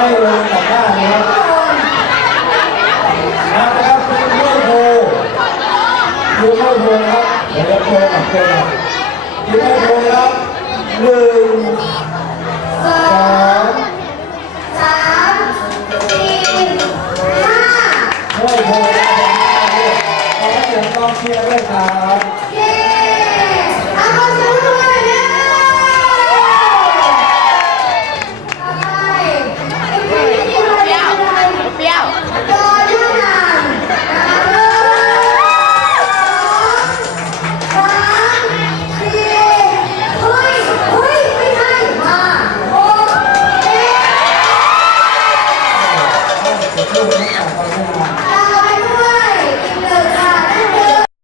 นไม่ลงตะกร้านนะครับนะครับคุณไม่โทรคุณไม่โทรครับเดี๋ยวจะโทรกับโทรคุณไม่โทรครับหนึ่งสองสามสี่ห้าไม่โทรนะครับขอเสียงกองเชียร์ด้วยครับ Mình 正